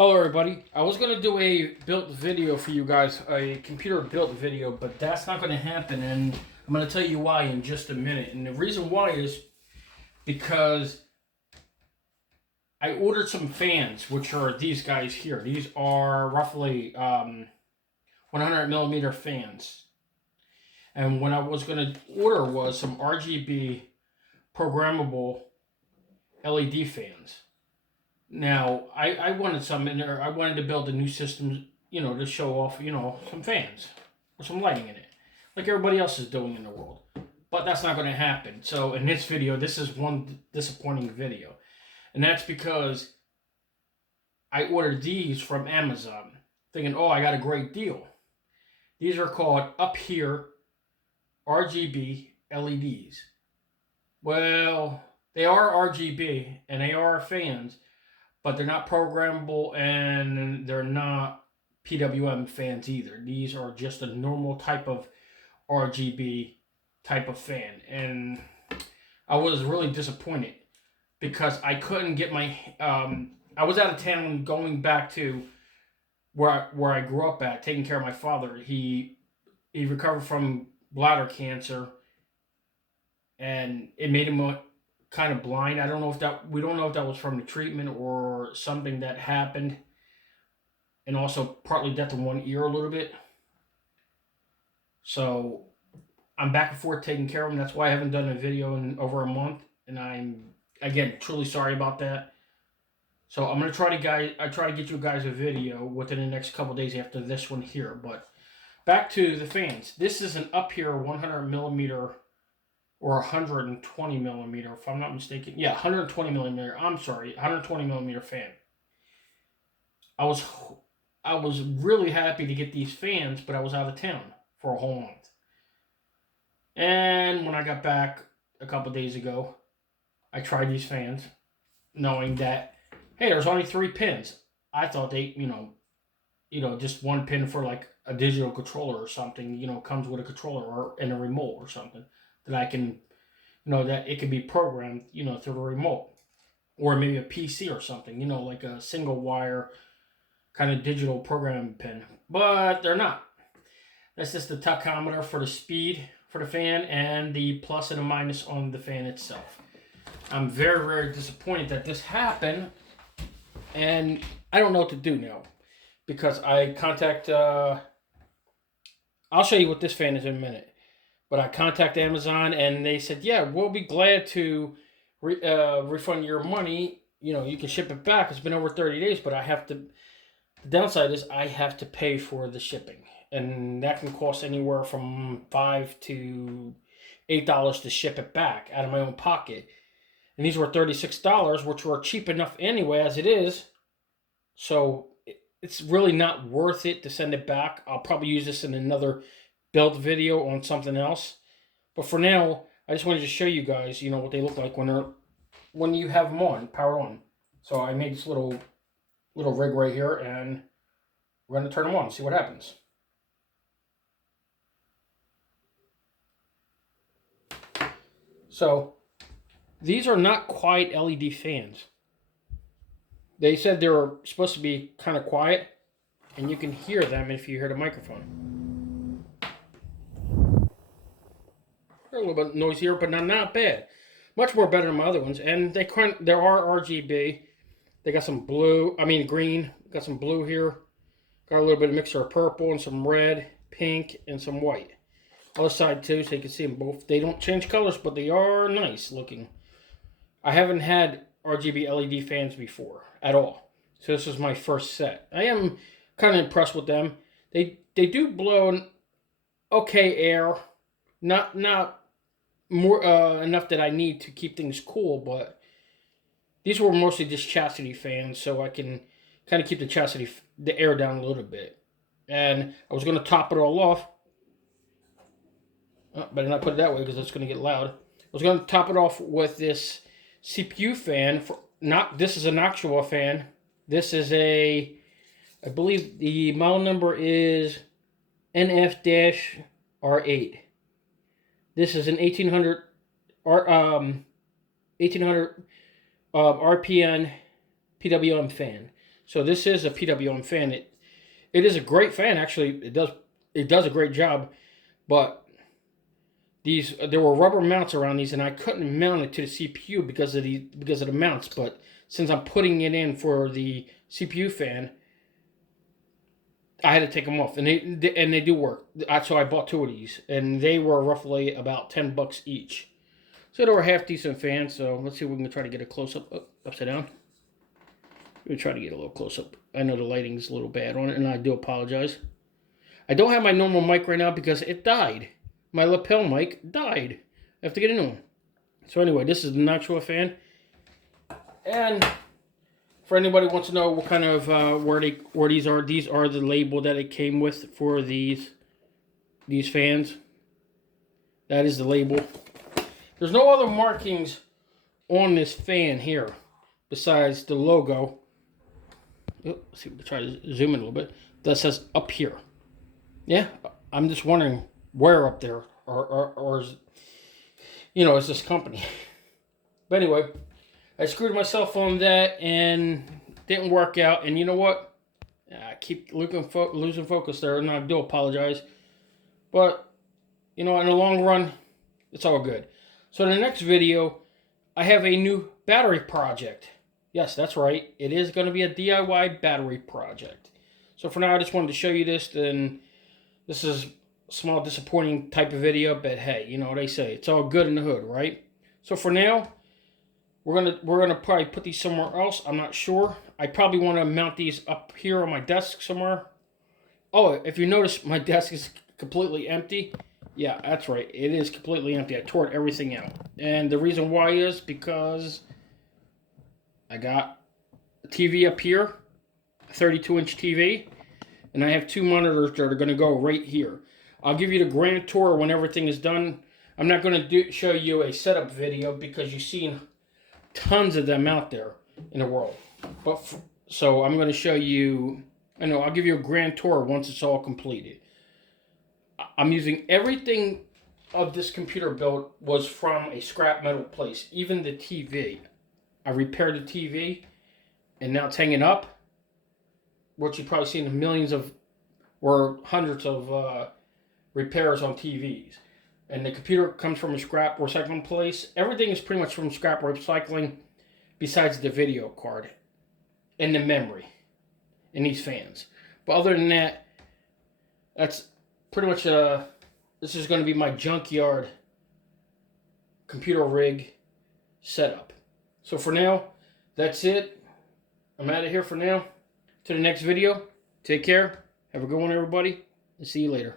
Hello everybody. I was going to do a built video for you guys, a computer built video, but that's not going to happen, and I'm going to tell you why in just a minute. And the reason why is because I ordered some fans, which are these guys here. These are roughly 100 millimeter fans. And what I was going to order was some RGB programmable LED fans. Now, I wanted some in there. I wanted to build a new system, to show off, some fans or some lighting in it, like everybody else is doing in the world. But that's not going to happen. So in this video, this is one disappointing video. And that's because I ordered these from Amazon, thinking, oh, I got a great deal. These are called Up Here RGB LEDs. Well, they are RGB and they are fans, but they're not programmable and they're not PWM fans either. These are just a normal type of RGB type of fan. And I was really disappointed because I couldn't get my. I was out of town going back to where I grew up at, taking care of my father. He recovered from bladder cancer, and it made him kind of blind. I don't know if that we don't know if that was from the treatment or something that happened, and also partly deaf in one ear a little bit. So I'm back and forth taking care of him. That's why I haven't done a video in over a month, and I'm again truly sorry about that. So I'm gonna try to get you guys a video within the next couple days after this one here. But back to the fans. This is an Up Here 100 millimeter or 120 millimeter, if I'm not mistaken. Yeah, 120 millimeter. I'm sorry, 120 millimeter fan. I was really happy to get these fans, but I was out of town for a whole month. And when I got back a couple days ago, I tried these fans, knowing that hey, there's only 3 pins. I thought they, just one pin for like a digital controller or something. Comes with a controller or and a remote or something that I can, that it can be programmed, through the remote, or maybe a PC or something, like a single wire kind of digital programming pin. But they're not. That's just the tachometer for the speed for the fan and the plus and a minus on the fan itself. I'm very, very disappointed that this happened, and I don't know what to do now because I contact. I'll show you what this fan is in a minute. But I contacted Amazon and they said, yeah, we'll be glad to refund your money. You can ship it back. It's been over 30 days, but I have to. The downside is I have to pay for the shipping, and that can cost anywhere from $5 to $8 to ship it back out of my own pocket. And these were $36, which were cheap enough anyway as it is. So it's really not worth it to send it back. I'll probably use this in another build video on something else. But for now, I just wanted to show you guys, what they look like when you have them on, powered on. So I made this little rig right here, and we're going to turn them on and see what happens. So these are not quiet LED fans. They said they were supposed to be kind of quiet, and you can hear them if you hear the microphone. They're a little bit noisier, but not bad. Much more better than my other ones. And there are RGB. They got some green. Got some blue here. Got a little bit of mixture of purple and some red, pink, and some white. Other side too, so you can see them both. They don't change colors, but they are nice looking. I haven't had RGB LED fans before at all, so this is my first set. I am kind of impressed with them. They do blow an okay air, not more enough that I need to keep things cool, but these were mostly just chastity fans, so I can kind of keep the air down a little bit. And I was going to top it all off. Better not put it that way because it's going to get loud. I was going to top it off with this CPU fan. This is an actual fan. This is I believe the model number is NF-R8. This is an 1800 RPN PWM fan. So this is a PWM fan. It is a great fan, actually. It does a great job, but there were rubber mounts around these, and I couldn't mount it to the CPU because of the mounts. But since I'm putting it in for the CPU fan, I had to take them off, and they do work. So I bought 2 of these, and they were roughly about $10 each. So they were half decent fans. So let's see if we can try to get a close up. Upside down. We'll try to get a little close up. I know the lighting's a little bad on it, and I do apologize. I don't have my normal mic right now because it died. My lapel mic died. I have to get a new one. So anyway, this is the Nitro fan, and for anybody who wants to know what kind of where these are the label that it came with for these fans. That is the label. There's no other markings on this fan here besides the logo. Let's see, we can try to zoom in a little bit. That says up here. Yeah, I'm just wondering where up there, or is, is this company. But anyway, I screwed myself on that and didn't work out. And you know what? I keep losing focus there, and I do apologize. But, in the long run, it's all good. So in the next video, I have a new battery project. Yes, that's right. It is going to be a DIY battery project. So for now, I just wanted to show you this. And this is a small disappointing type of video, but hey, you know what they say. It's all good in the hood, right? So for now, we're gonna probably put these somewhere else. I'm not sure. I probably want to mount these up here on my desk somewhere. Oh, if you notice, my desk is completely empty. Yeah, that's right. It is completely empty. I tore everything out. And the reason why is because I got a TV up here, a 32-inch TV, and I have 2 monitors that are going to go right here. I'll give you the grand tour when everything is done. I'm not going to show you a setup video because you've seen tons of them out there in the world. So I'm going to show you, I'll give you a grand tour once it's all completed. I'm using everything of this computer build was from a scrap metal place. Even the TV. I repaired the TV, and now it's hanging up, which you've probably seen millions of, or hundreds of repairs on TVs. And the computer comes from a scrap recycling place. Everything is pretty much from scrap recycling, besides the video card and the memory and these fans. But other than that, that's pretty much this is going to be my junkyard computer rig setup. So for now, that's it. I'm out of here for now. To the next video. Take care. Have a good one, everybody. And see you later.